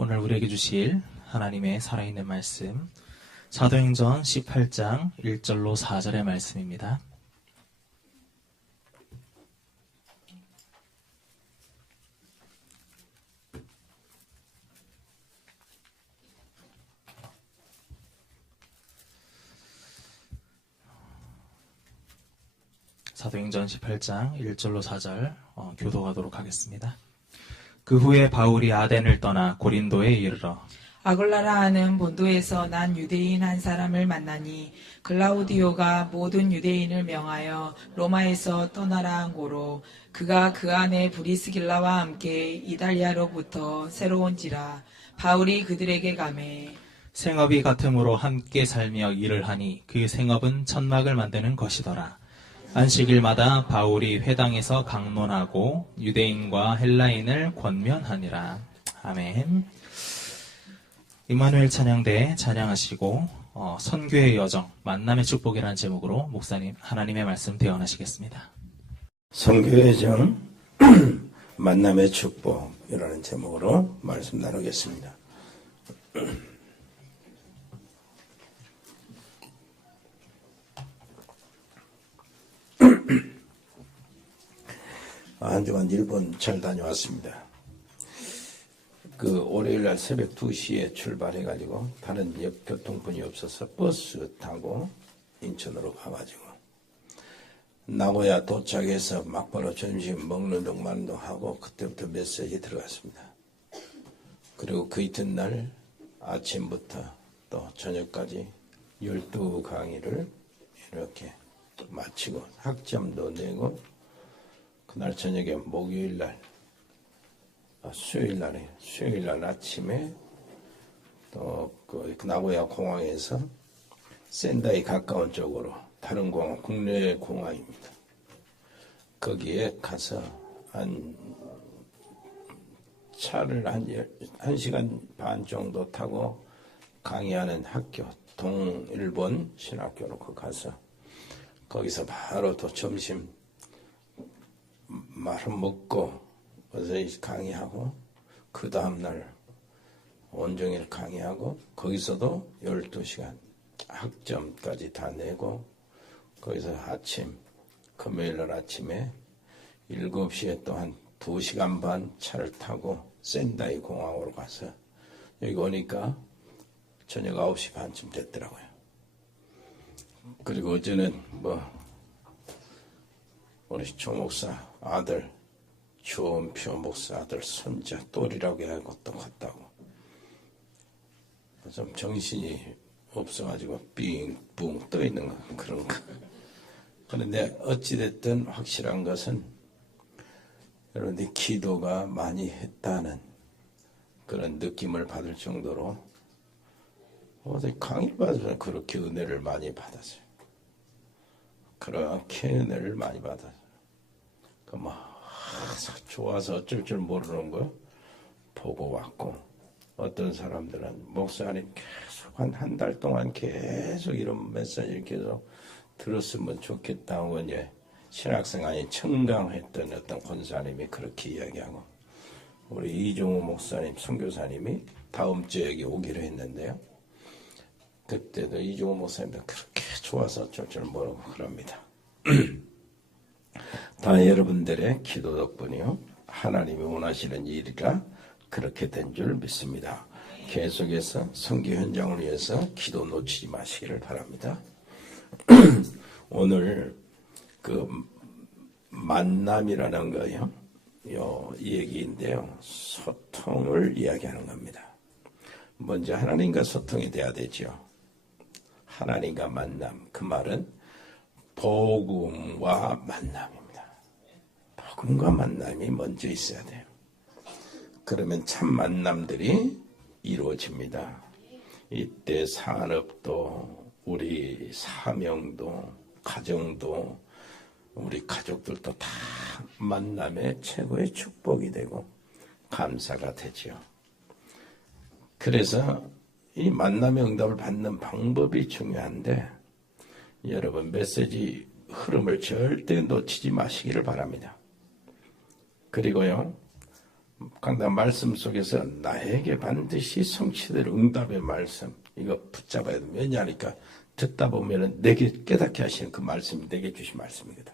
오늘 우리에게 주실 하나님의 살아있는 말씀, 사도행전 18장 1절로 4절의 말씀입니다. 사도행전 18장 1절로 4절 교도하도록 하겠습니다. 그 후에 바울이 아덴을 떠나 고린도에 이르러 아골라라 하는 본도에서 난 유대인 한 사람을 만나니 글라우디오가 모든 유대인을 명하여 로마에서 떠나라 한 고로 그가 그 안에 브리스길라와 함께 이달리아로부터 새로운지라. 바울이 그들에게 가매 생업이 같음으로 함께 살며 일을 하니 그 생업은 천막을 만드는 것이더라. 안식일마다 바울이 회당에서 강론하고 유대인과 헬라인을 권면하니라. 아멘. 임마누엘 찬양대 찬양하시고 선교의 여정, 만남의 축복이라는 제목으로 목사님 하나님의 말씀 대언하시겠습니다. 선교의 여정, 만남의 축복이라는 제목으로 말씀 나누겠습니다. 한 주간 일본 잘 다녀왔습니다. 월요일날 새벽 2시에 출발해가지고 다른 교통편이 없어서 버스 타고 인천으로 가가지고 나고야 도착해서 막바로 점심 먹는 동만도 하고 그때부터 메시지 들어갔습니다. 그리고 그 이튿날 아침부터 또 저녁까지 12강의를 이렇게 마치고 학점도 내고 그날 저녁에 수요일날 아침에 또 나고야 공항에서 센다이 가까운 쪽으로 다른 공항, 국내 공항입니다. 거기에 가서 차를 한 1시간 반 정도 타고 강의하는 학교, 동일본 신학교로 가서 거기서 바로 또 점심 말은 먹고 어서 강의하고 그 다음날 온종일 강의하고 거기서도 12시간 학점까지 다 내고 거기서 금요일날 아침에 7시에 또 한 2시간 반 차를 타고 센다이 공항으로 가서 여기 오니까 저녁 9시 반쯤 됐더라고요. 그리고 어제는 우리 조 목사 아들 주원표 목사 아들 손자 똘이라고 해가지고 또 갔다고 좀 정신이 없어가지고 삥뿡 떠있는 거 그런 거. 그런데 어찌됐든 확실한 것은 여러분들이 기도가 많이 했다는 그런 느낌을 받을 정도로 어제 강의 받아서 그렇게 은혜를 많이 받았어요. 그렇게 은혜를 많이 받았어요. 좋아서 어쩔 줄 모르는 거 보고 왔고, 어떤 사람들은 목사님 계속 한 달 동안 계속 이런 메시지를 계속 들었으면 좋겠다고 이제 신학생활이 청강했던 어떤 권사님이 그렇게 이야기하고, 우리 이종우 목사님 선교사님이 다음 주에 여기 오기로 했는데요. 그때도 이종우 목사님도 그렇게 좋아서 어쩔 줄 모르고 그럽니다. 다 여러분들의 기도 덕분이요 하나님이 원하시는 일이라 그렇게 된 줄 믿습니다. 계속해서 선교 현장을 위해서 기도 놓치지 마시기를 바랍니다. 오늘 만남이라는 거요 이 얘기인데요, 소통을 이야기하는 겁니다. 먼저 하나님과 소통이 돼야 되죠. 하나님과 만남, 그 말은 복음과 만남입니다. 복음과 만남이 먼저 있어야 돼요. 그러면 참 만남들이 이루어집니다. 이때 산업도, 우리 사명도, 가정도, 우리 가족들도 다 만남의 최고의 축복이 되고 감사가 되죠. 그래서 이 만남의 응답을 받는 방법이 중요한데, 여러분 메시지 흐름을 절대 놓치지 마시기를 바랍니다. 그리고요, 강단 말씀 속에서 나에게 반드시 성취될 응답의 말씀, 이거 붙잡아야 됩니다. 왜냐하니까 듣다 보면은 내게 깨닫게 하시는 그 말씀이 내게 주신 말씀이거든.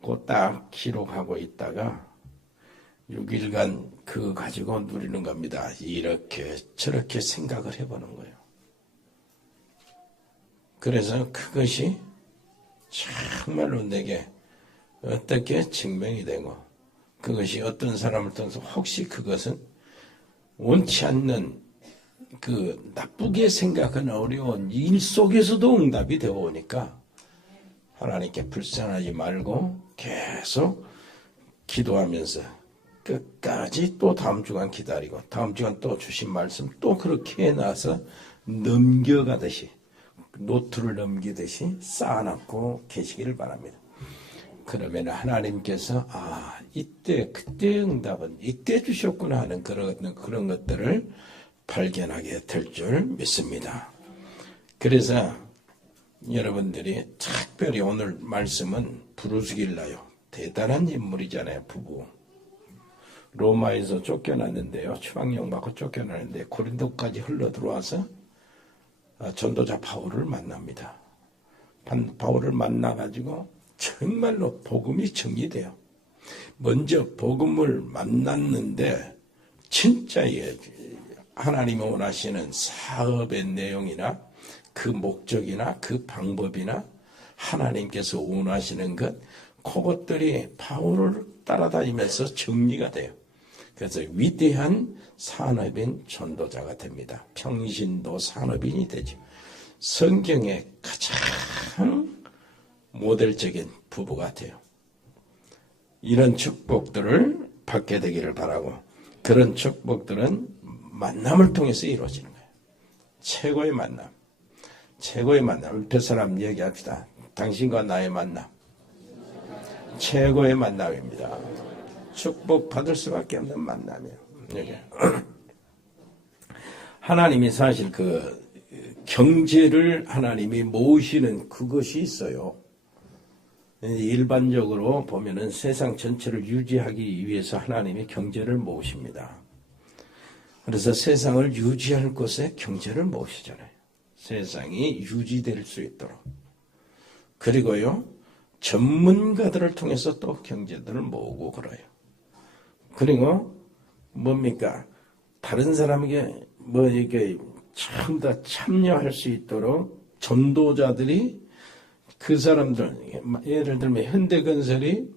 그거 딱 기록하고 있다가 6일간 그거 가지고 누리는 겁니다. 이렇게 저렇게 생각을 해보는 거예요. 그래서 그것이 정말로 내게 어떻게 증명이 되고, 그것이 어떤 사람을 통해서 혹시 그것은 원치 않는 그 나쁘게 생각하는 어려운 일 속에서도 응답이 되어 오니까 하나님께 불쌍하지 말고 계속 기도하면서 끝까지 또 다음 주간 기다리고, 다음 주간 또 주신 말씀 또 그렇게 해놔서 넘겨가듯이, 노트를 넘기듯이 쌓아놓고 계시기를 바랍니다. 그러면 하나님께서 이때 그때 응답은 이때 주셨구나 하는 그런 것들을 발견하게 될 줄 믿습니다. 그래서 여러분들이 특별히 오늘 말씀은 부르스길라요, 대단한 인물이잖아요. 부부 로마에서 쫓겨났는데요, 추방령 받고 쫓겨났는데 고린도까지 흘러 들어와서 전도자 바울을 만납니다. 바울을 만나가지고 정말로 복음이 정리돼요. 먼저 복음을 만났는데 진짜 하나님이 원하시는 사업의 내용이나 그 목적이나 그 방법이나 하나님께서 원하시는 것, 그것들이 바울을 따라다니면서 정리가 돼요. 그래서 위대한 산업인 전도자가 됩니다. 평신도 산업인이 되죠. 성경의 가장 모델적인 부부가 돼요. 이런 축복들을 받게 되기를 바라고, 그런 축복들은 만남을 통해서 이루어지는 거예요. 최고의 만남. 최고의 만남. 옆에 사람 얘기합시다. 당신과 나의 만남. 최고의 만남입니다. 축복 받을 수밖에 없는 만남이에요. 여기. 하나님이 사실 그 경제를 하나님이 모으시는 그것이 있어요. 일반적으로 보면은 세상 전체를 유지하기 위해서 하나님이 경제를 모으십니다. 그래서 세상을 유지할 곳에 경제를 모으시잖아요. 세상이 유지될 수 있도록. 그리고요, 전문가들을 통해서 또 경제들을 모으고 그래요. 그리고 뭡니까? 다른 사람에게 이렇게 참 다 참여할 수 있도록 전도자들이, 그 사람들, 예를 들면 현대건설이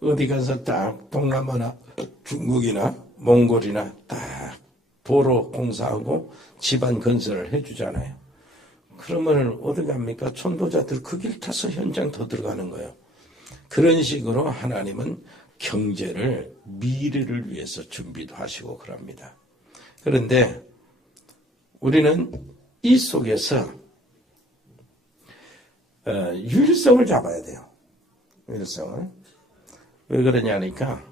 어디 가서 딱 동남아나 중국이나 몽골이나 딱 도로 공사하고 집안 건설을 해주잖아요. 그러면 어디 갑니까? 전도자들 그 길 타서 현장 더 들어가는 거예요. 그런 식으로 하나님은 경제를 미래를 위해서 준비도 하시고 그럽니다. 그런데 우리는 이 속에서 유일성을 잡아야 돼요. 유일성을. 왜 그러냐니까,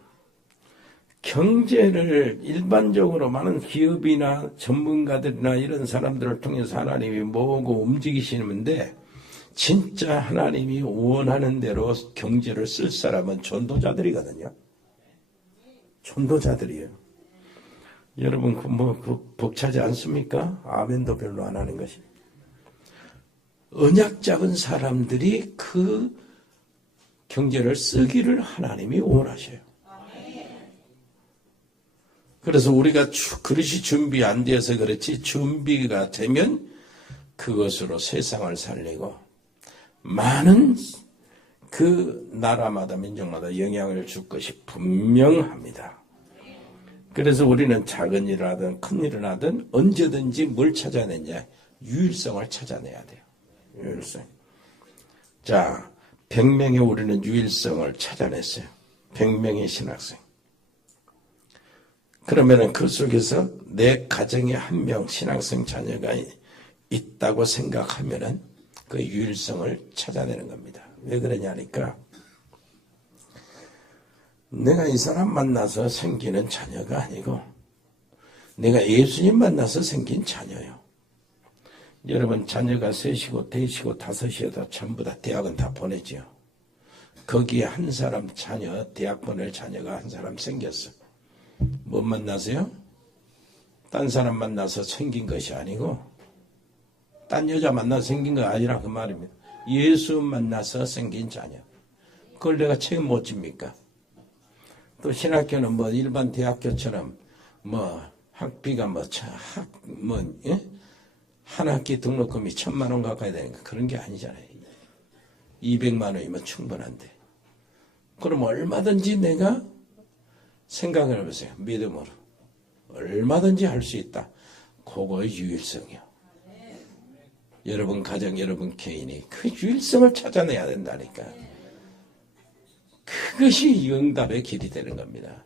경제를 일반적으로 많은 기업이나 전문가들이나 이런 사람들을 통해서 하나님이 모으고 움직이시는데, 진짜 하나님이 원하는 대로 경제를 쓸 사람은 전도자들이거든요. 전도자들이에요. 여러분, 벅차지 않습니까? 아멘도 별로 안 하는 것이. 언약 잡은 사람들이 그 경제를 쓰기를 하나님이 원하셔요. 그래서 우리가 그릇이 준비 안 되어서 그렇지, 준비가 되면 그것으로 세상을 살리고 많은 그 나라마다 민족마다 영향을 줄 것이 분명합니다. 그래서 우리는 작은 일을 하든 큰 일을 하든 언제든지 뭘 찾아내냐? 유일성을 찾아내야 돼요. 유일성. 자, 100명의 우리는 유일성을 찾아냈어요. 100명의 신학생. 그러면은 그 속에서 내 가정에 한 명 신학생 자녀가 있다고 생각하면은 그 유일성을 찾아내는 겁니다. 왜 그러냐니까, 내가 이 사람 만나서 생기는 자녀가 아니고 내가 예수님 만나서 생긴 자녀예요. 여러분, 자녀가 셋이고 넷이고 다섯이어도 전부 다 대학은 다 보내죠. 거기에 한 사람 자녀, 대학 보낼 자녀가 한 사람 생겼어. 뭐 만나세요? 딴 사람 만나서 생긴 것이 아니고 딴 여자 만나서 생긴 거 아니라 그 말입니다. 예수 만나서 생긴 자녀. 그걸 내가 책임 못 집니까? 또 신학교는 뭐 일반 대학교처럼 뭐 학비가 한 학기 등록금이 1,000만 원 가까이 되니까 그런 게 아니잖아요. 200만 원이면 충분한데. 그럼 얼마든지 내가 생각을 해보세요. 믿음으로. 얼마든지 할 수 있다. 그거의 유일성이요. 여러분 가정, 여러분 개인이 그 유일성을 찾아내야 된다니까. 그것이 응답의 길이 되는 겁니다.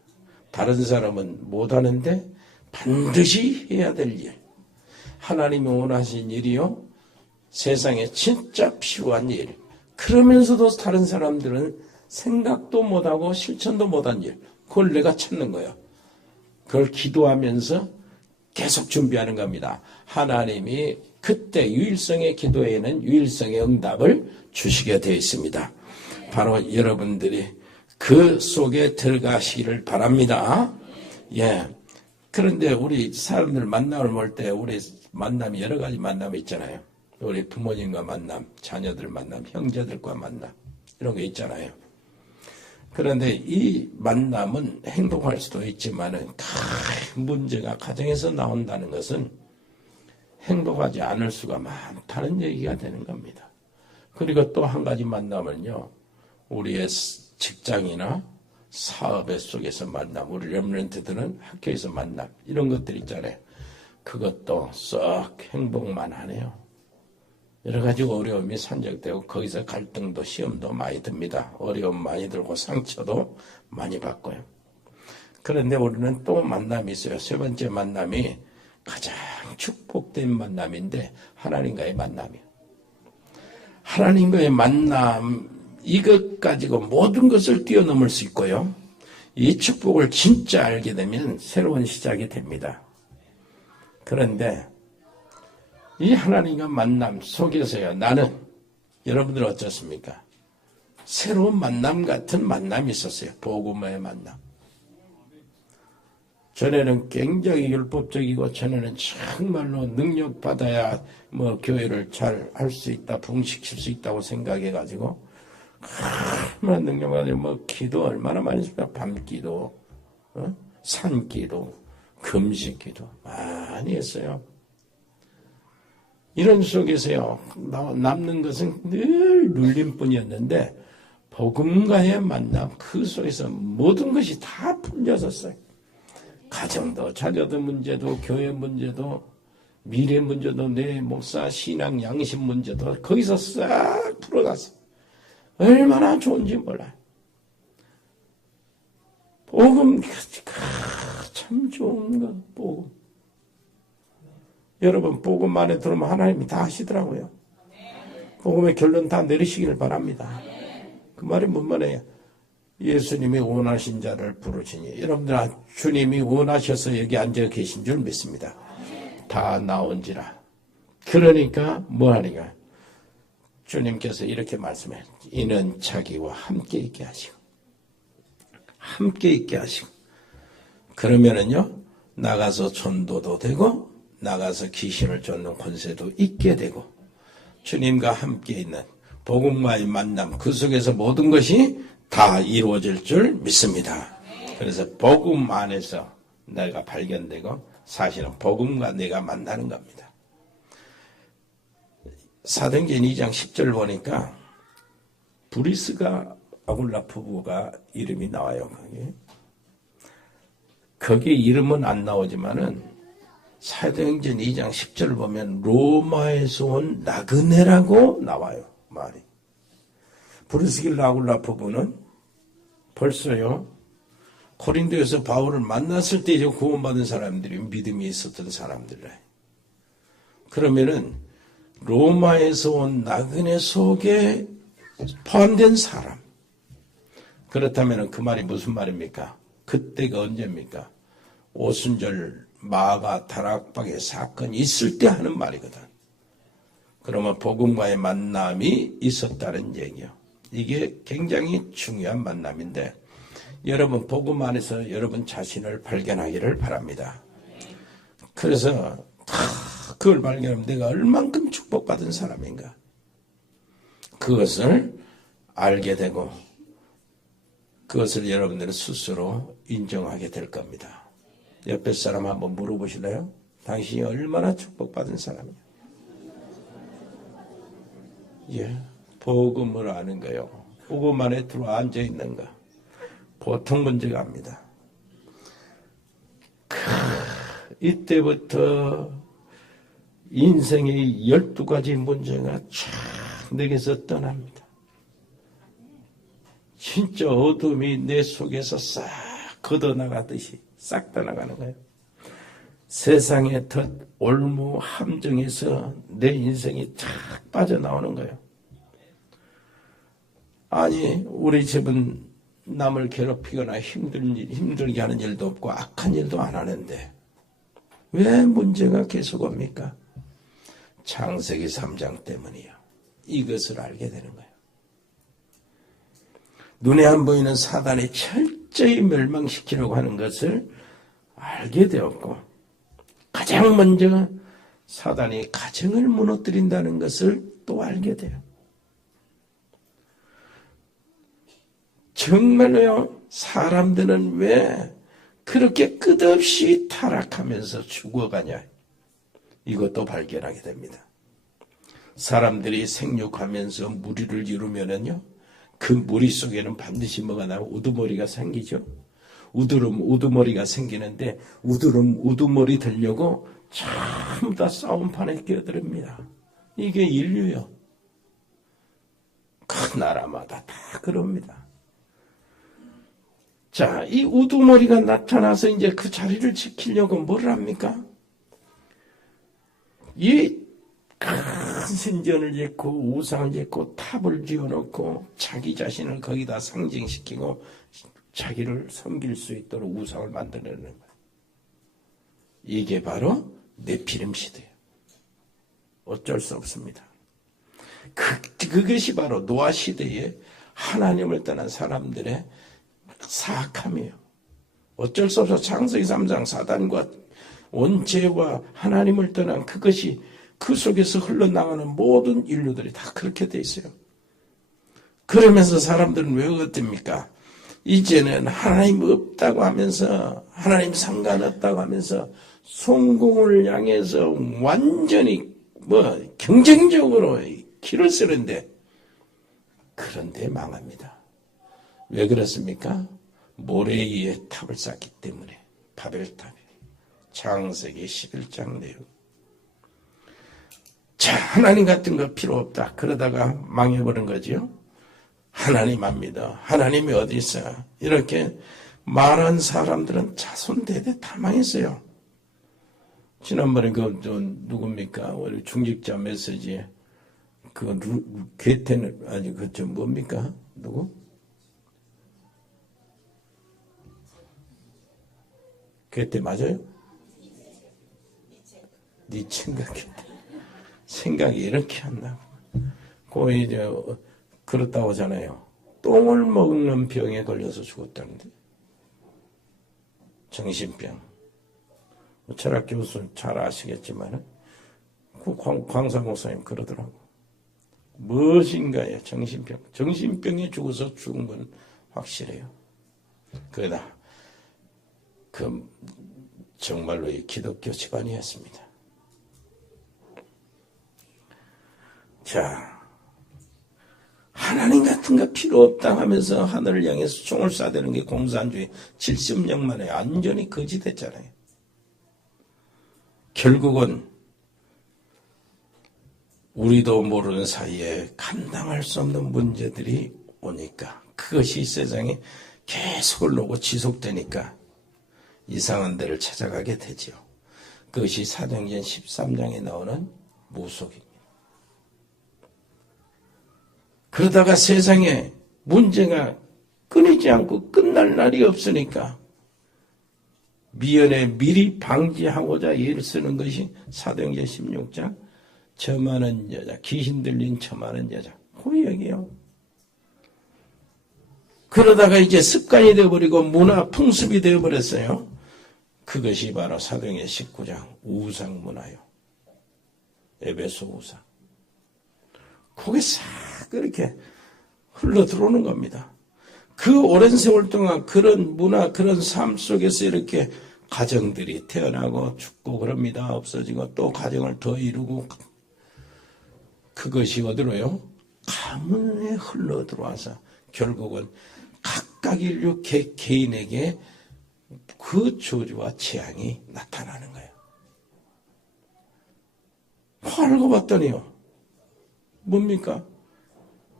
다른 사람은 못하는데 반드시 해야 될 일. 하나님이 원하신 일이요. 세상에 진짜 필요한 일. 그러면서도 다른 사람들은 생각도 못하고 실천도 못한 일. 그걸 내가 찾는 거예요. 그걸 기도하면서 계속 준비하는 겁니다. 하나님이 그때 유일성의 기도에는 유일성의 응답을 주시게 되어 있습니다. 바로 여러분들이 그 속에 들어가시기를 바랍니다. 예. 그런데 우리 사람들 만남을 볼 때 우리 만남이 여러 가지 만남이 있잖아요. 우리 부모님과 만남, 자녀들 만남, 형제들과 만남 이런 게 있잖아요. 그런데 이 만남은 행복할 수도 있지만은 큰 문제가 가정에서 나온다는 것은 행복하지 않을 수가 많다는 얘기가 되는 겁니다. 그리고 또 한 가지 만남은요. 우리의 직장이나 사업의 속에서 만남, 우리 렘넌트들은 학교에서 만남 이런 것들 있잖아요. 그것도 썩 행복만 하네요. 여러 가지 어려움이 산적되고 거기서 갈등도 시험도 많이 듭니다. 어려움 많이 들고 상처도 많이 받고요. 그런데 우리는 또 만남이 있어요. 세 번째 만남이 가장 축복된 만남인데 하나님과의 만남이에요. 하나님과의 만남 이것 가지고 모든 것을 뛰어넘을 수 있고요. 이 축복을 진짜 알게 되면 새로운 시작이 됩니다. 그런데 이 하나님과 만남 속에서요. 나는 여러분들 어떻습니까? 새로운 만남 같은 만남이 있었어요. 복음의 만남. 전에는 굉장히 율법적이고 전에는 정말로 능력받아야 뭐 교회를 잘 할 수 있다, 부흥시킬 수 있다고 생각해가지고 얼마나 능력받아야 뭐 기도 얼마나 많이 했습니까? 밤기도, 산기도, 금식기도 많이 했어요. 이런 속에서요, 남는 것은 늘 눌림뿐이었는데, 복음과의 만남, 그 속에서 모든 것이 다 풀려졌어요. 가정도, 자녀도 문제도, 교회 문제도, 미래 문제도, 내 목사, 신앙, 양심 문제도 거기서 싹 풀어갔어요. 얼마나 좋은지 몰라요. 복음, 참 좋은 거, 복음. 여러분 복음 안에 들어오면 하나님이 다 하시더라고요. 복음의 결론 다 내리시기를 바랍니다. 그 말이 뭔 말이에요? 예수님이 원하신 자를 부르시니 여러분들 주님이 원하셔서 여기 앉아 계신 줄 믿습니다. 다 나온지라. 그러니까 뭐하니까 주님께서 이렇게 말씀해. 이는 자기와 함께 있게 하시고 함께 있게 하시고 그러면은요 나가서 전도도 되고 나가서 귀신을 쫓는 권세도 있게 되고 주님과 함께 있는 복음과의 만남 그 속에서 모든 것이 다 이루어질 줄 믿습니다. 그래서 복음 안에서 내가 발견되고 사실은 복음과 내가 만나는 겁니다. 사도행전 2장 10절 보니까 브리스가 아굴라 부부가 이름이 나와요. 거기 이름은 안 나오지만은 사도행전 2장 10절을 보면 로마에서 온 나그네라고 나와요. 말이. 브리스길라 아굴라 부부는 벌써요. 고린도에서 바울을 만났을 때 이제 구원받은 사람들이 믿음이 있었던 사람들이에요. 그러면은 로마에서 온 나그네 속에 포함된 사람. 그렇다면 그 말이 무슨 말입니까? 그때가 언제입니까? 오순절 마가 다락방의 사건이 있을 때 하는 말이거든. 그러면 복음과의 만남이 있었다는 얘기요. 이게 굉장히 중요한 만남인데 여러분 복음 안에서 여러분 자신을 발견하기를 바랍니다. 그래서 그걸 발견하면 내가 얼만큼 축복받은 사람인가, 그것을 알게 되고 그것을 여러분들은 스스로 인정하게 될 겁니다. 옆에 사람 한번 물어보실래요? 당신이 얼마나 축복받은 사람이에요? 예, 복음을 아는 거요. 복음 안에 들어와 앉아 있는가? 보통 문제가 압니다. 이때부터 인생의 12가지 문제가 쫙 내게서 떠납니다. 진짜 어둠이 내 속에서 싹 걷어나가듯이 싹 떠나가는 거예요. 세상의 덫, 올무, 함정에서 내 인생이 쫙 빠져나오는 거예요. 아니, 우리 집은 남을 괴롭히거나 힘들게 하는 일도 없고 악한 일도 안 하는데 왜 문제가 계속 옵니까? 창세기 3장 때문이요. 이것을 알게 되는 거예요. 눈에 안 보이는 사단이 철저히 멸망시키려고 하는 것을 알게 되었고, 가장 먼저 사단이 가정을 무너뜨린다는 것을 또 알게 돼요. 정말로요, 사람들은 왜 그렇게 끝없이 타락하면서 죽어가냐, 이것도 발견하게 됩니다. 사람들이 생육하면서 무리를 이루면은요, 그 무리 속에는 반드시 뭐가 나고 우두머리가 생기죠. 우두머리가 생기는데 우두머리 되려고 전부 다 싸움판에 끼어듭니다. 이게 인류요. 그 나라마다 다 그럽니다. 자, 이 우두머리가 나타나서 이제 그 자리를 지키려고 뭘 합니까? 이 큰 신전을 짓고 우상을 짓고 탑을 지어놓고 자기 자신을 거기다 상징시키고 자기를 섬길 수 있도록 우상을 만들어내는 거예요. 이게 바로 네피림 시대예요. 어쩔 수 없습니다. 그것이 바로 노아 시대에 하나님을 떠난 사람들의 사악함이에요. 어쩔 수 없어. 창세기 3장 사단과 원죄와 하나님을 떠난 그것이 그 속에서 흘러나가는 모든 인류들이 다 그렇게 돼 있어요. 그러면서 사람들은 왜 어떻습니까? 이제는 하나님 없다고 하면서, 하나님 상관없다고 하면서 성공을 향해서 완전히 경쟁적으로 길을 쓰는데, 그런데 망합니다. 왜 그렇습니까? 모래 위에 탑을 쌓기 때문에. 바벨탑이. 창세기 11장 내용. 자, 하나님 같은 거 필요 없다. 그러다가 망해버린 거죠. 하나님 안 믿어. 하나님이 어디 있어? 이렇게 말한 사람들은 자손대대 다 망했어요. 지난번에 누굽니까? 우리 중직자 메시지에 괴테는 아니 뭡니까? 누구? 괴테 맞아요? 니친가 괴테. 생각이 이렇게 한다고. 그 이제 그렇다고 하잖아요. 똥을 먹는 병에 걸려서 죽었다는데. 정신병. 철학 교수 잘 아시겠지만 그 광사 목사님 그러더라고. 무엇인가요? 정신병. 정신병에 죽어서 죽은 건 확실해요. 그러다 정말로 이 기독교 집안이었습니다. 자, 하나님 같은 거 필요 없다 하면서 하늘을 향해서 총을 쏴대는 게 공산주의 70년 만에 완전히 거짓됐잖아요. 결국은 우리도 모르는 사이에 감당할 수 없는 문제들이 오니까, 그것이 세상에 계속 흘러오고 지속되니까 이상한 데를 찾아가게 되죠. 그것이 사도행전 13장에 나오는 무속입니다. 그러다가 세상에 문제가 끊이지 않고 끝날 날이 없으니까 미연에 미리 방지하고자 예를 쓰는 것이 사도행전 16장 저 많은 여자, 귀신 들린 저 많은 여자. 그 얘기예요. 그러다가 이제 습관이 되어버리고 문화 풍습이 되어버렸어요. 그것이 바로 사도행전 19장 우상문화요. 에베소 우상. 그게 싹 그렇게 흘러 들어오는 겁니다. 그 오랜 세월 동안 그런 문화, 그런 삶 속에서 이렇게 가정들이 태어나고 죽고 그럽니다. 없어지고 또 가정을 더 이루고 그것이 어디로요? 가문에 흘러 들어와서 결국은 각각 인류 개인에게 그 저주와 재앙이 나타나는 거예요. 알고 봤더니요. 뭡니까?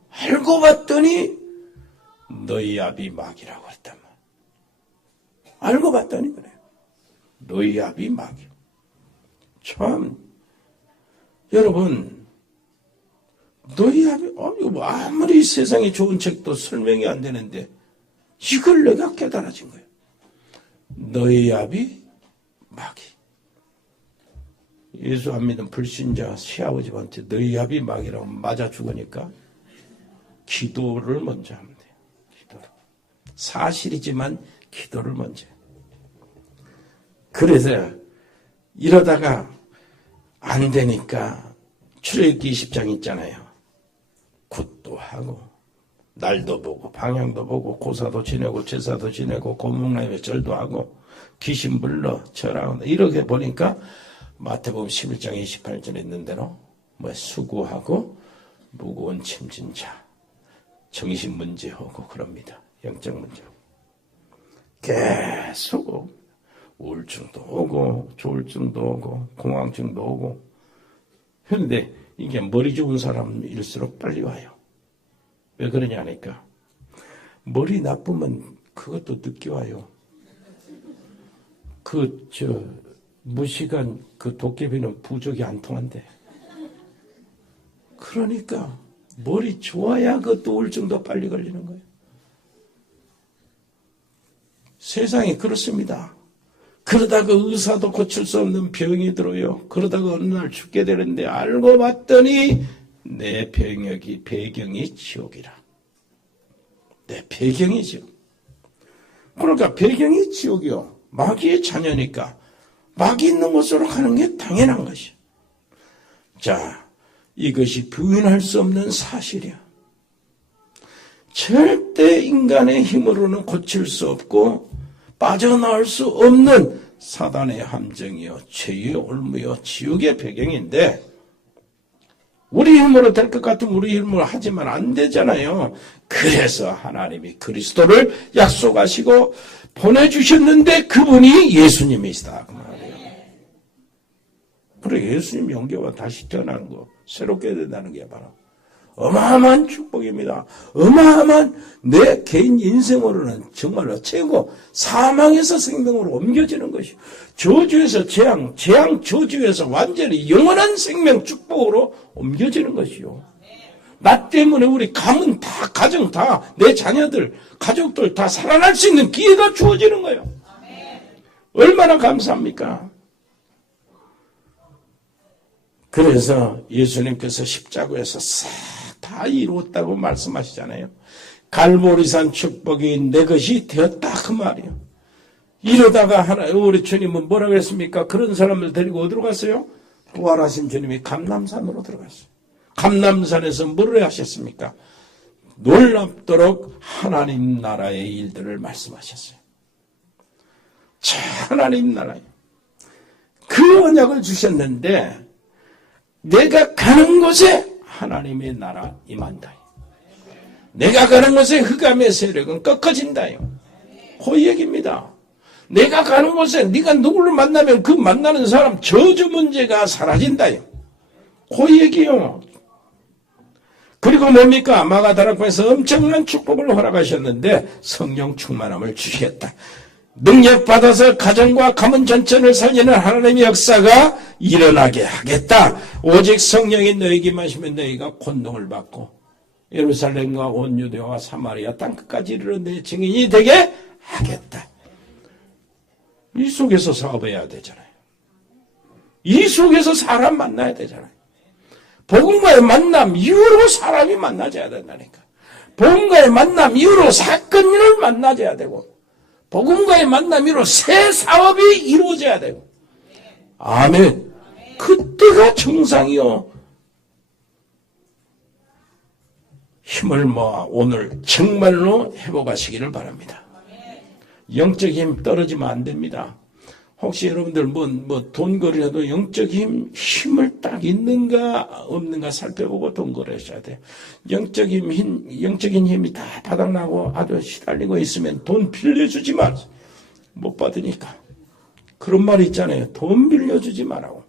알고 봤더니 너희 아비 마귀라고 했단 말이에요. 알고 봤더니 그래요. 너희 아비 마귀. 참 여러분 너희 아비 아무리 세상에 좋은 책도 설명이 안 되는데 이걸 내가 깨달아진 거예요. 너희 아비 마귀. 예수 안 믿은 불신자 시아버지한테 너희 아비 마귀라고 맞아 죽으니까 기도를 먼저 하면 돼요. 기도를. 사실이지만 기도를 먼저 해요. 그래서 이러다가 안 되니까 출애굽기 20장 있잖아요. 굿도 하고 날도 보고 방향도 보고 고사도 지내고 제사도 지내고 고목나무에 절도 하고 귀신 불러 절하고 이렇게 보니까 마태복음 11장 28절에 있는 대로 수고하고 무거운 짐진 자 정신 문제 오고 그럽니다. 영적 문제 오고 계속 우울증도 오고 조울증도 오고 공황증도 오고 그런데 이게 머리 좋은 사람일수록 빨리 와요. 왜 그러냐니까 머리 나쁘면 그것도 늦게 와요. 무시간 그 도깨비는 부족이 안 통한대. 그러니까 머리 좋아야 그것도 우울증도 빨리 걸리는 거예요. 세상이 그렇습니다. 그러다가 의사도 고칠 수 없는 병이 들어요. 그러다가 어느 날 죽게 되는데 알고 봤더니 내 배경이 지옥이라. 내 배경이 지옥. 그러니까 배경이 지옥이요. 마귀의 자녀니까 마귀 있는 곳으로 가는 게 당연한 것이요. 자, 이것이 부인할 수 없는 사실이야. 절대 인간의 힘으로는 고칠 수 없고 빠져나올 수 없는 사단의 함정이요, 죄의 올무요, 지옥의 배경인데 우리 힘으로 될 것 같으면 우리 힘으로 하지만 안 되잖아요. 그래서 하나님이 그리스도를 약속하시고 보내주셨는데 그분이 예수님이시다. 그 말이에요. 그래 예수님 영계와 다시 태어나는 거 새롭게 된다는 게 바로 어마어마한 축복입니다. 어마어마한 내 개인 인생으로는 정말로 최고 사망에서 생명으로 옮겨지는 것이요. 저주에서 재앙 저주에서 완전히 영원한 생명 축복으로 옮겨지는 것이요. 나 때문에 우리 가문 다 가정 다 내 자녀들 가족들 다 살아날 수 있는 기회가 주어지는 거예요. 얼마나 감사합니까? 그래서 예수님께서 십자가에서 싹 다 이루었다고 말씀하시잖아요. 갈보리산 축복이 내 것이 되었다 그 말이에요. 이러다가 우리 주님은 뭐라고 했습니까? 그런 사람을 데리고 어디로 갔어요? 부활하신 주님이 감람산으로 들어갔어요. 감람산에서 뭐를 하셨습니까? 놀랍도록 하나님 나라의 일들을 말씀하셨어요. 자, 하나님 나라에 그 언약을 주셨는데 내가 가는 곳에 하나님의 나라 임한다. 내가 가는 곳에 흑암의 세력은 꺾어진다요. 그 얘기입니다. 내가 가는 곳에 네가 누구를 만나면 그 만나는 사람 저주 문제가 사라진다요. 그 얘기요. 그리고 뭡니까? 마가다락방에서 엄청난 축복을 허락하셨는데 성령 충만함을 주셨다. 능력받아서 가정과 가문 전체를 살리는 하나님의 역사가 일어나게 하겠다. 오직 성령이 너에게 마시면 너희가 권능을 받고 예루살렘과 온 유대와 사마리아 땅끝까지 이르러 내 증인이 되게 하겠다. 이 속에서 사업해야 되잖아요. 이 속에서 사람 만나야 되잖아요. 복음과의 만남 이후로 사람이 만나져야 된다니까. 복음과의 만남 이후로 사건을 만나줘야 되고 복음과의 만남 이후로 새 사업이 이루어져야 되고 아멘. 그때가 정상이요. 힘을 모아 오늘 정말로 회복하시기를 바랍니다. 영적 힘 떨어지면 안 됩니다. 혹시 여러분들 돈거래라도 영적 힘을 딱 있는가 없는가 살펴보고 돈거래하셔야 돼요. 영적인 힘이 다 바닥나고 아주 시달리고 있으면 돈 빌려주지 마세요. 못 받으니까. 그런 말이 있잖아요. 돈 빌려주지 말라고.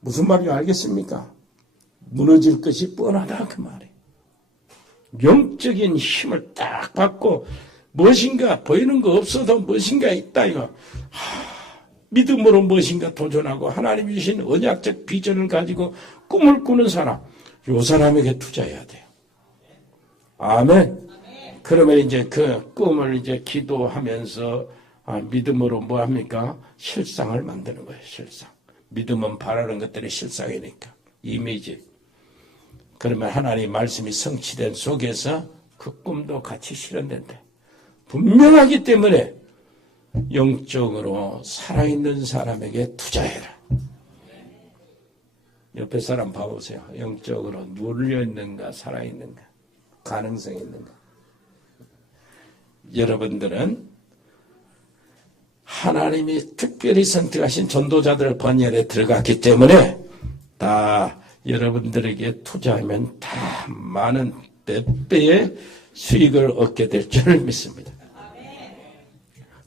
무슨 말인지 알겠습니까? 무너질 것이 뻔하다 그 말이에요. 영적인 힘을 딱 받고 무엇인가 보이는 거 없어도 무엇인가 있다 이거. 믿음으로 무엇인가 도전하고 하나님이 주신 언약적 비전을 가지고 꿈을 꾸는 사람, 요 사람에게 투자해야 돼요. 아멘. 그러면 이제 그 꿈을 이제 기도하면서 믿음으로 뭐 합니까? 실상을 만드는 거예요. 실상. 믿음은 바라는 것들이 실상이니까. 이미지. 그러면 하나님 말씀이 성취된 속에서 그 꿈도 같이 실현된대. 분명하기 때문에 영적으로 살아있는 사람에게 투자해라. 옆에 사람 봐보세요. 영적으로 눌려있는가 살아있는가 가능성이 있는가. 여러분들은 하나님이 특별히 선택하신 전도자들 번열에 들어갔기 때문에 다 여러분들에게 투자하면 다 많은 몇 배의 수익을 얻게 될 줄 믿습니다.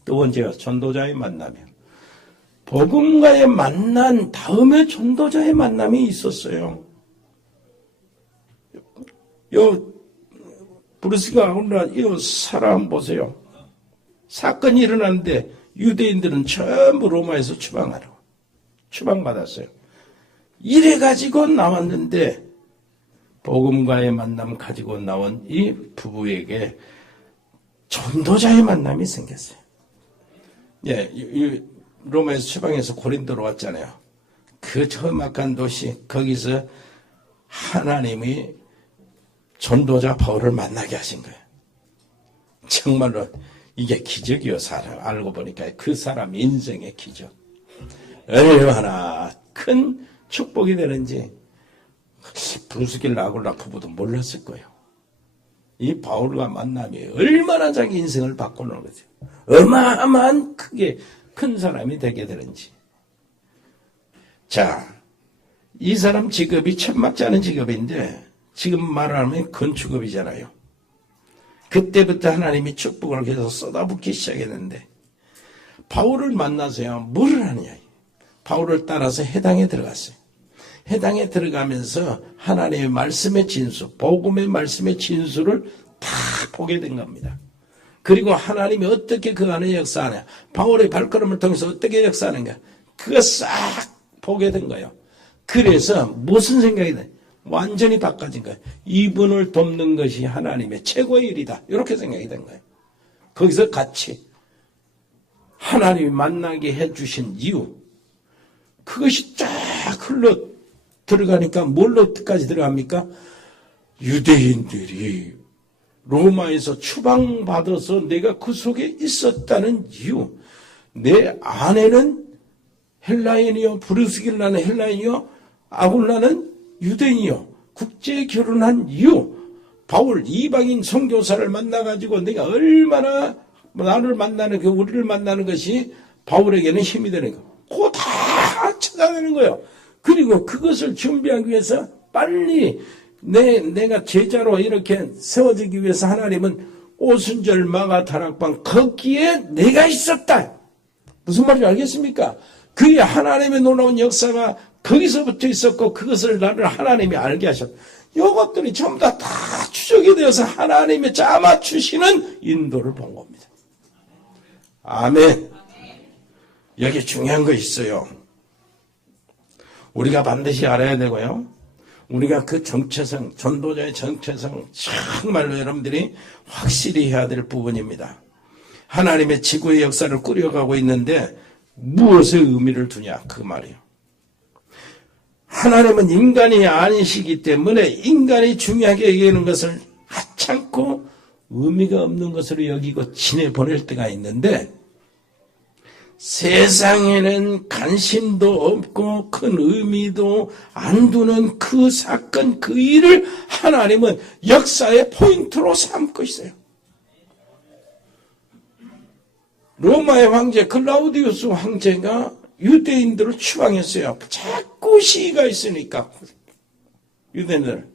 두 번째가 전도자의 만남이에요. 복음과의 만난 다음에 전도자의 만남이 있었어요. 브루스가 오늘 이 사람 보세요. 사건이 일어났는데 유대인들은 전부 로마에서 추방받았어요. 이래가지고 나왔는데 복음과의 만남 가지고 나온 이 부부에게 전도자의 만남이 생겼어요. 예, 로마에서 추방해서 고린도로 왔잖아요. 그 험악한 도시 거기서 하나님이 전도자 바울을 만나게 하신 거예요. 정말로 이게 기적이요. 사람 알고 보니까 그 사람 인생의 기적. 얼마나 큰 축복이 되는지 브루스길 아굴라 부부도 몰랐을 거예요. 이 바울과 만남이 얼마나 자기 인생을 바꾸는 거죠. 어마어마한 크게 큰 사람이 되게 되는지. 자, 이 사람 직업이 천막지 않은 직업인데 지금 말하면 건축업이잖아요. 그때부터 하나님이 축복을 계속 쏟아붓기 시작했는데 바울을 만나서요. 뭘 하느냐. 바울을 따라서 해당에 들어갔어요. 해당에 들어가면서 하나님의 말씀의 진수, 복음의 말씀의 진수를 다 보게 된 겁니다. 그리고 하나님이 어떻게 그 안에 역사하냐. 바울의 발걸음을 통해서 어떻게 역사하는가. 그거 싹 보게 된 거예요. 그래서 무슨 생각이 돼? 완전히 바꿔진 거예요. 이분을 돕는 것이 하나님의 최고의 일이다. 이렇게 생각이 된 거예요. 거기서 같이 하나님이 만나게 해주신 이유, 그것이 쫙 흘러 들어가니까 뭘로까지 들어갑니까? 유대인들이 로마에서 추방받아서 내가 그 속에 있었다는 이유, 내 아내는 헬라인이요, 브루스길라는 헬라인이요, 아굴라는 유대인이요, 국제 결혼한 이유, 바울 이방인 선교사를 만나가지고 내가 얼마나 나를 만나는 우리를 만나는 것이 바울에게는 힘이 되는 거. 그거 다 찾아내는 거예요. 그리고 그것을 준비하기 위해서 빨리 내가 제자로 이렇게 세워지기 위해서 하나님은 오순절 마가 다락방 거기에 내가 있었다. 무슨 말인지 알겠습니까? 그게 하나님의 놀라운 역사가 거기서부터 있었고 그것을 나를 하나님이 알게 하셨다. 이것들이 전부 다 추적이 되어서 하나님이 짜맞추시는 인도를 본 겁니다. 아멘. 여기 중요한 거 있어요. 우리가 반드시 알아야 되고요. 우리가 그 정체성, 전도자의 정체성 정말로 여러분들이 확실히 해야 될 부분입니다. 하나님의 지구의 역사를 꾸려가고 있는데 무엇에 의미를 두냐 그 말이에요. 하나님은 인간이 아니시기 때문에 인간이 중요하게 여기는 것을 귀찮고 의미가 없는 것으로 여기고 지내보낼 때가 있는데 세상에는 관심도 없고 큰 의미도 안 두는 그 사건, 그 일을 하나님은 역사의 포인트로 삼고 있어요. 로마의 황제 클라우디우스 황제가 유대인들을 추방했어요. 자꾸 시위가 있으니까 유대인들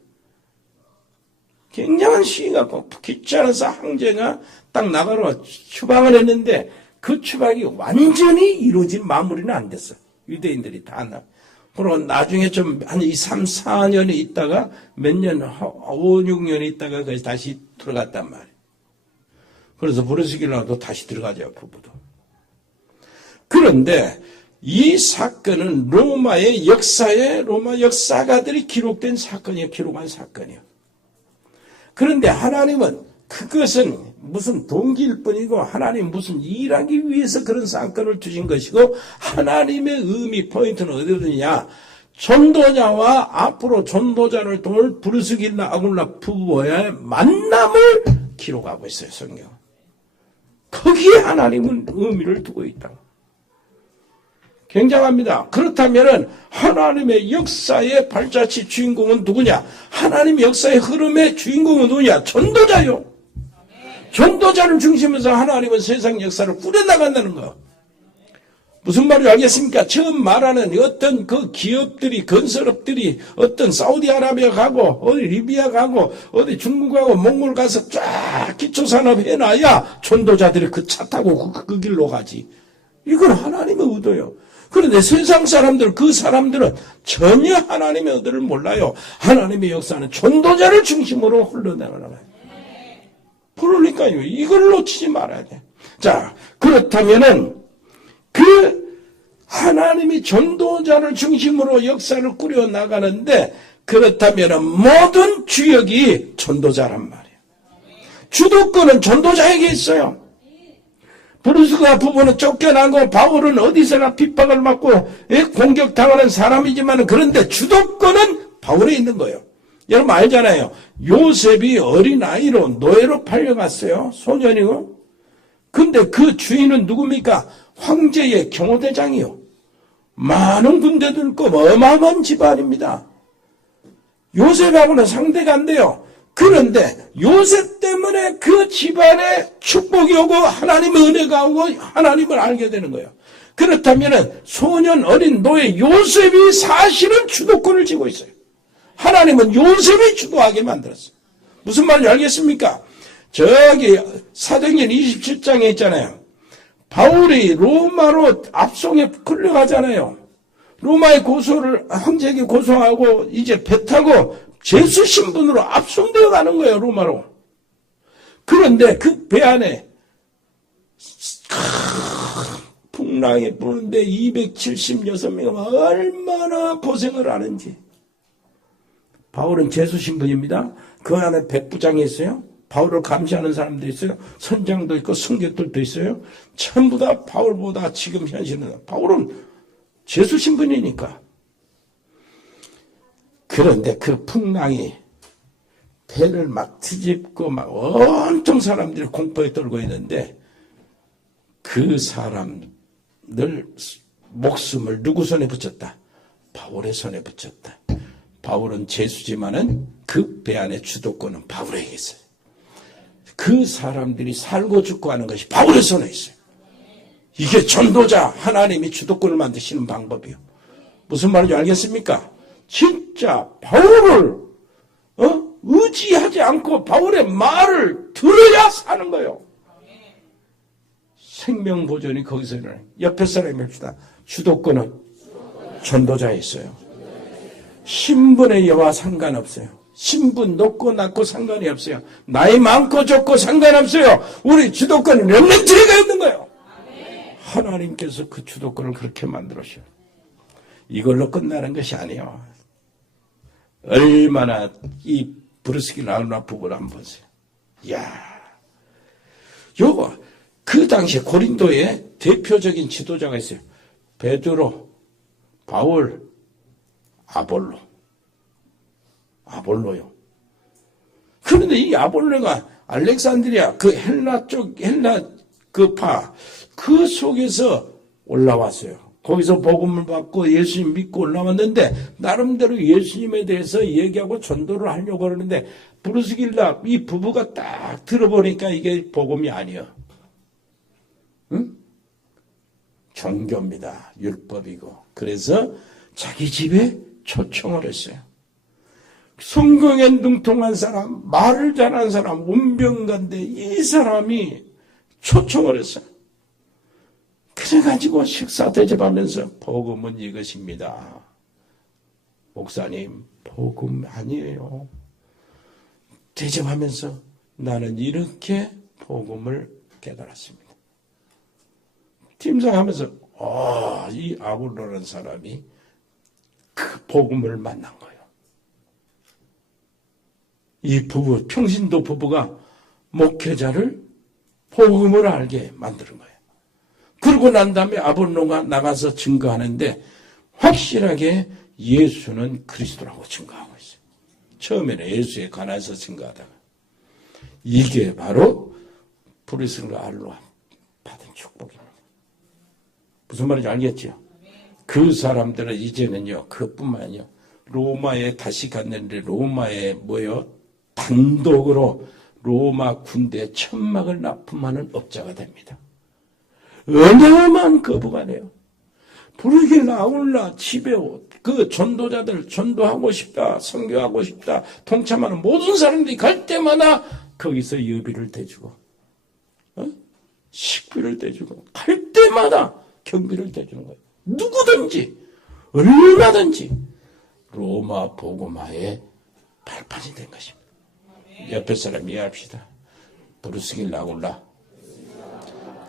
굉장한 시위가 귀찮아서 황제가 딱 나가러 추방을 했는데 그 추방이 완전히 이루어진 마무리는 안 됐어. 유대인들이 다 나. 그리고 나중에 좀 한 2, 3, 4년이 있다가 몇 년, 5, 6년이 있다가 거기 다시 들어갔단 말이에요. 그래서 브르스길라도 다시 들어가죠, 부부도. 그런데 이 사건은 로마의 역사에 로마 역사가들이 기록된 사건이에요. 기록한 사건이에요. 그런데 하나님은 그것은 무슨 동기일 뿐이고 하나님 무슨 일하기 위해서 그런 사건을 주신 것이고 하나님의 의미 포인트는 어디에 두느냐. 전도자와 앞으로 전도자를 도울 브루스길라 아굴라 부부와의 만남을 기록하고 있어요. 성경. 거기에 하나님은 의미를 두고 있다. 굉장합니다. 그렇다면 하나님의 역사의 발자취 주인공은 누구냐? 하나님의 역사의 흐름의 주인공은 누구냐? 전도자요. 전도자를 중심으로 하나님은 세상 역사를 꾸려나간다는 거. 무슨 말인지 알겠습니까? 처음 말하는 어떤 그 기업들이, 건설업들이 어떤 사우디아라비아 가고, 어디 리비아 가고, 어디 중국 가고, 몽골 가서 쫙 기초산업 해놔야 전도자들이 그 차 타고 그 길로 가지. 이건 하나님의 의도예요. 그런데 세상 사람들, 그 사람들은 전혀 하나님의 의도를 몰라요. 하나님의 역사는 전도자를 중심으로 흘러나가는 거예요. 그러니까요. 이걸 놓치지 말아야 돼. 자, 그렇다면은 그 하나님이 전도자를 중심으로 역사를 꾸려나가는데 그렇다면은 모든 주역이 전도자란 말이에요. 주도권은 전도자에게 있어요. 브루스가 부부는 쫓겨나고 바울은 어디서나 핍박을 받고 공격당하는 사람이지만 그런데 주도권은 바울에 있는 거예요. 여러분 알잖아요. 요셉이 어린아이로 노예로 팔려갔어요. 소년이고. 근데 그 주인은 누굽니까? 황제의 경호대장이요. 많은 군대도 있고 어마어마한 집안입니다. 요셉하고는 상대가 안 돼요. 그런데 요셉 때문에 그 집안에 축복이 오고 하나님의 은혜가 오고 하나님을 알게 되는 거예요. 그렇다면 소년 어린 노예 요셉이 사실은 주도권을 쥐고 있어요. 하나님은 요셉이 주도하게 만들었어요. 무슨 말인지 알겠습니까? 저기 사도행전 27장에 있잖아요. 바울이 로마로 압송에 끌려가잖아요. 로마의 고소를 황제에게 고소하고 이제 배 타고 제수 신분으로 압송되어 가는 거예요. 로마로. 그런데 그 배 안에 풍랑이 부는데 276명이 얼마나 고생을 하는지. 바울은 제수 신분입니다. 그 안에 백부장이 있어요. 바울을 감시하는 사람도 있어요. 선장도 있고 승객들도 있어요. 전부 다 바울보다 지금 현실은 바울은 제수 신분이니까. 그런데 그 풍랑이 배를 막 뒤집고 막 엄청 사람들이 공포에 떨고 있는데 그 사람들 목숨을 누구 손에 붙였다? 바울의 손에 붙였다. 바울은 제수지만은 그 배 안의 주도권은 바울에게 있어요. 그 사람들이 살고 죽고 하는 것이 바울의 손에 있어요. 이게 전도자 하나님이 주도권을 만드시는 방법이요. 무슨 말인지 알겠습니까? 진짜 바울을 의지하지 않고 바울의 말을 들어야 사는 거예요. 생명보존이 거기서 일어나요. 옆에 사람이 합시다. 주도권은 전도자에 있어요. 신분의 여와 상관없어요. 신분 높고 낮고 상관이 없어요. 나이 많고 적고 상관없어요. 우리 주도권은 렘넌트가 있는 거예요. 하나님께서 그 주도권을 그렇게 만들으셔요. 이걸로 끝나는 것이 아니에요. 얼마나 이 브루스길라 아굴라 부부를 한번 보세요. 이야, 요거 그 당시에 고린도에 대표적인 지도자가 있어요. 베드로, 바울, 아볼로요. 그런데 이 아볼로가 알렉산드리아 그 헬라 쪽 헬라 그 속에서 올라왔어요. 거기서 복음을 받고 예수님 믿고 올라왔는데 나름대로 예수님에 대해서 얘기하고 전도를 하려고 하는데 브루스길라 이 부부가 딱 들어보니까 이게 복음이 아니야. 응? 종교입니다. 율법이고. 그래서 자기 집에 초청을 했어요. 성경에 능통한 사람, 말을 잘하는 사람, 운병가인데 이 사람이 초청을 했어요. 그래가지고 식사 대접하면서 복음은 이것입니다. 목사님, 복음 아니에요. 대접하면서 나는 이렇게 복음을 깨달았습니다. 팀장하면서 이 아볼로라는 사람이 그 복음을 만난 거예요. 이 부부, 평신도 부부가 목회자를 복음을 알게 만드는 거예요. 그러고 난 다음에 아볼로가 나가서 증거하는데 확실하게 예수는 그리스도라고 증거하고 있어요. 처음에는 예수에 관해서 증거하다가 이게 바로 브루스길라 알로 받은 축복입니다. 무슨 말인지 알겠죠? 그 사람들은 이제는요, 그뿐만 아니요, 로마에 다시 갔는데 로마에 단독으로 로마 군대 천막을 납품하는 업자가 됩니다. 어마어마한 거부가 돼요. 브루스길라 아울라 집에 그 전도자들 전도하고 싶다, 선교하고 싶다, 동참하는 모든 사람들이 갈 때마다 거기서 예비를 대주고, 식비를 대주고, 갈 때마다 경비를 대주는 거예요. 누구든지, 얼마든지 로마 복음화의 발판이 된 것입니다. 옆에 사람 이해합시다. 브루스길라 아울라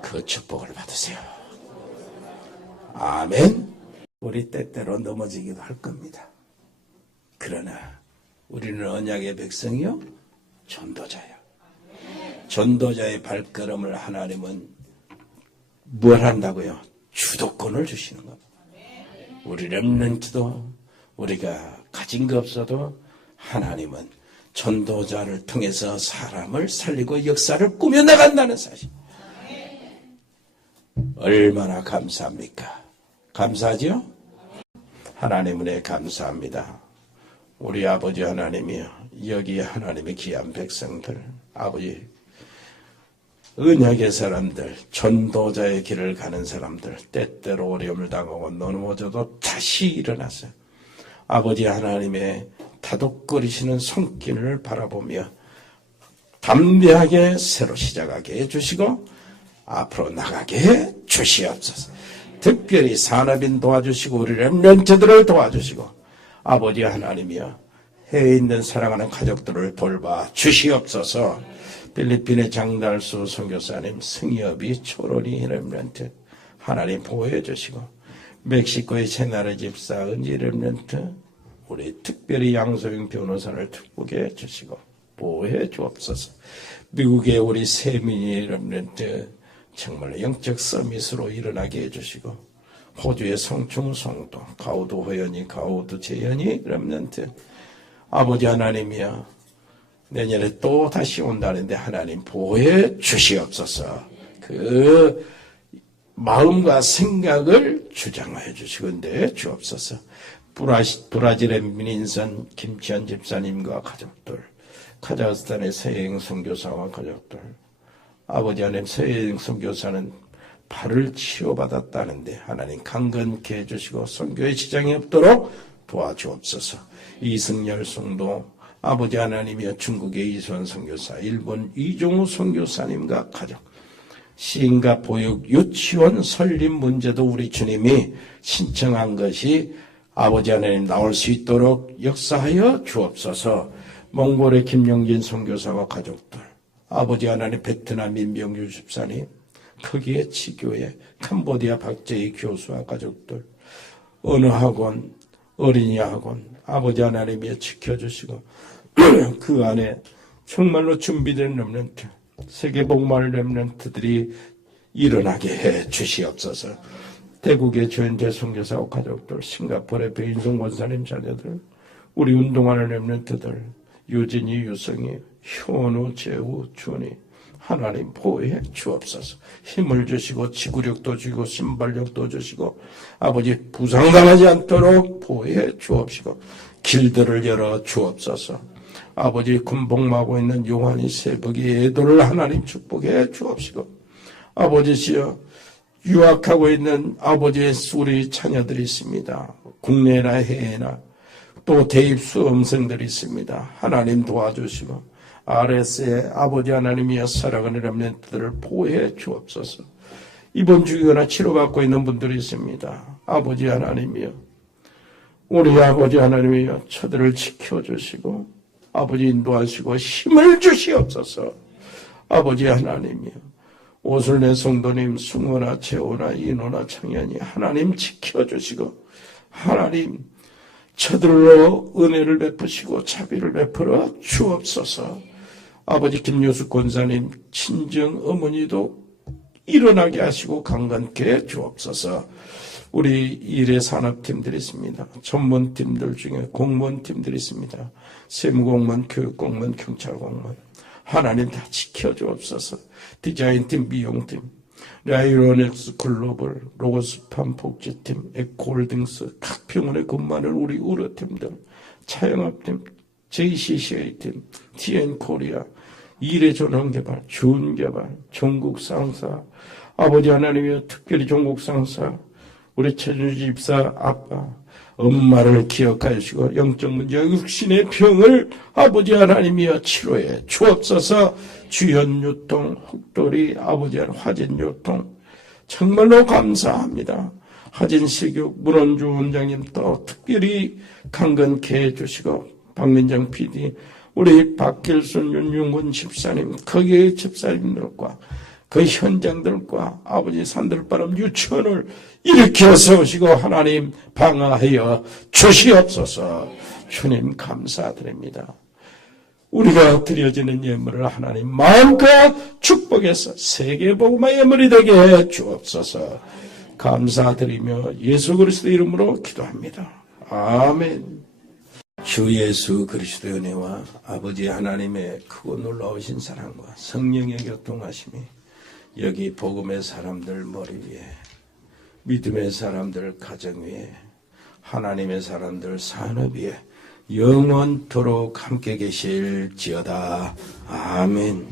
그 축복을 받으세요. 아멘. 우리 때때로 넘어지기도 할 겁니다. 그러나 우리는 언약의 백성이요, 전도자요. 전도자의 발걸음을 하나님은 뭘 한다고요? 주도권을 주시는 겁니다. 우리 렘넌트도 우리가 가진 거 없어도 하나님은 전도자를 통해서 사람을 살리고 역사를 꾸며나간다는 사실. 얼마나 감사합니까? 감사하죠? 하나님 은혜 감사합니다. 우리 아버지 하나님이요, 여기 하나님의 귀한 백성들, 아버지 언약의 사람들, 전도자의 길을 가는 사람들, 때때로 어려움을 당하고 넘어져도 다시 일어났어요. 아버지 하나님의 다독거리시는 손길을 바라보며 담대하게 새로 시작하게 해주시고 앞으로 나가게 해주시옵소서. 특별히 산업인 도와주시고 우리 렘넌트들을 도와주시고 아버지 하나님이여, 해외에 있는 사랑하는 가족들을 돌봐 주시옵소서. 필리핀의 장달수 선교사님, 승엽이 초론이 렘넌트 하나님 보호해 주시고, 멕시코의 채나르 집사 은지 렘넌트 우리 특별히 양소영 변호사를 축복해 주시고 보호해 주옵소서. 미국의 우리 세민이 렘넌트 정말 영적 서밋으로 일어나게 해주시고, 호주의 성충 성도, 가우드 호연이, 가우드 재현이 렘넌트 아버지 하나님이여, 내년에 또 다시 온다는데 하나님 보호해 주시옵소서. 그 마음과 생각을 주장하여 주시건대 주옵소서. 브라질의 민인선 김치현 집사님과 가족들, 카자흐스탄의 서혜영 선교사와 가족들, 아버지 하나님 서혜영 선교사는 발을 치료받았다는데 하나님 강건케 해주시고 선교의 지장이 없도록 도와주옵소서. 이승열 성도, 아버지 하나님이여, 중국의 이수원 선교사, 일본 이종우 선교사님과 가족, 시인과 보육, 유치원 설립 문제도 우리 주님이 신청한 것이 아버지 하나님 나올 수 있도록 역사하여 주옵소서. 몽골의 김영진 선교사와 가족들, 아버지 하나님 베트남 민병규 집사님, 거기에 치교회, 캄보디아 박재희 교수와 가족들, 언어학원, 어린이 학원, 아버지 하나님이 지켜주시고 그 안에 정말로 준비된 렘넌트, 세계복음할 렘넌트들이 일어나게 해 주시옵소서. 대국의 조현재 선교사와 가족들, 싱가포르의 배인성 권사님 자녀들, 우리 운동하는 렘넌트들, 유진이, 유성이, 현우, 재우, 준이 하나님 보호해 주옵소서. 힘을 주시고 지구력도 주시고 신발력도 주시고 아버지 부상당하지 않도록 보호해 주옵시고 길들을 열어 주옵소서. 아버지 군복마고 있는 요한이 세복이 애도를 하나님 축복해 주옵시고 아버지시여 유학하고 있는 아버지의 우리 자녀들이 있습니다. 국내나 해외나 또 대입 수험생들이 있습니다. 하나님 도와주시고 RS의 아버지 하나님이여 사랑하는 렘넌트들을 보호해 주옵소서. 입원 중이거나 치료받고 있는 분들이 있습니다. 아버지 하나님이여 우리 아버지 하나님이여 저들을 지켜주시고 아버지 인도하시고 힘을 주시옵소서. 아버지 하나님이여 오술내 성도님 승호나 재호나 인호나 청년이 하나님 지켜주시고 하나님 저들로 은혜를 베푸시고 자비를 베풀어 주옵소서. 아버지 김효수 권사님 친정 어머니도 일어나게 하시고 강건케 주옵소서. 우리 일의 산업팀들이 있습니다. 전문팀들 중에 공무원팀들이 있습니다. 세무공무원, 교육공무원, 경찰공무원 하나님 다 지켜주옵소서. 디자인팀, 미용팀, 라이오넥스 글로벌, 로고스팜 복지팀, 에코홀딩스, 각 병원에 근무하는 우리 의료팀들, 차영업팀, JCCA팀, TN코리아, 일의 전원개발, 전국상사, 아버지 하나님이여 특별히 전국상사, 우리 최준지 집사 아빠, 엄마를 기억하시고 영적 문제와 육신의 병을 아버지 하나님이여 치료해 주옵소서. 주현유통, 흑돌이, 아버지 하나님 화진유통 정말로 감사합니다. 하진식육, 문원주 원장님 또 특별히 강건케 해주시고 박민정 PD, 우리 박길순, 윤용근 집사님, 거기의 집사님들과 그 현장들과 아버지 산들바람 유치원을 일으켜 세우시고 하나님 방어하여 주시옵소서. 주님 감사드립니다. 우리가 드려지는 예물을 하나님 마음껏 축복해서 세계복음의 예물이 되게 해 주옵소서. 감사드리며 예수 그리스도 이름으로 기도합니다. 아멘. 주 예수 그리스도의 은혜와 아버지 하나님의 크고 놀라우신 사랑과 성령의 교통하심이 여기 복음의 사람들 머리 위에, 믿음의 사람들 가정 위에, 하나님의 사람들 산업 위에 영원토록 함께 계실지어다. 아멘.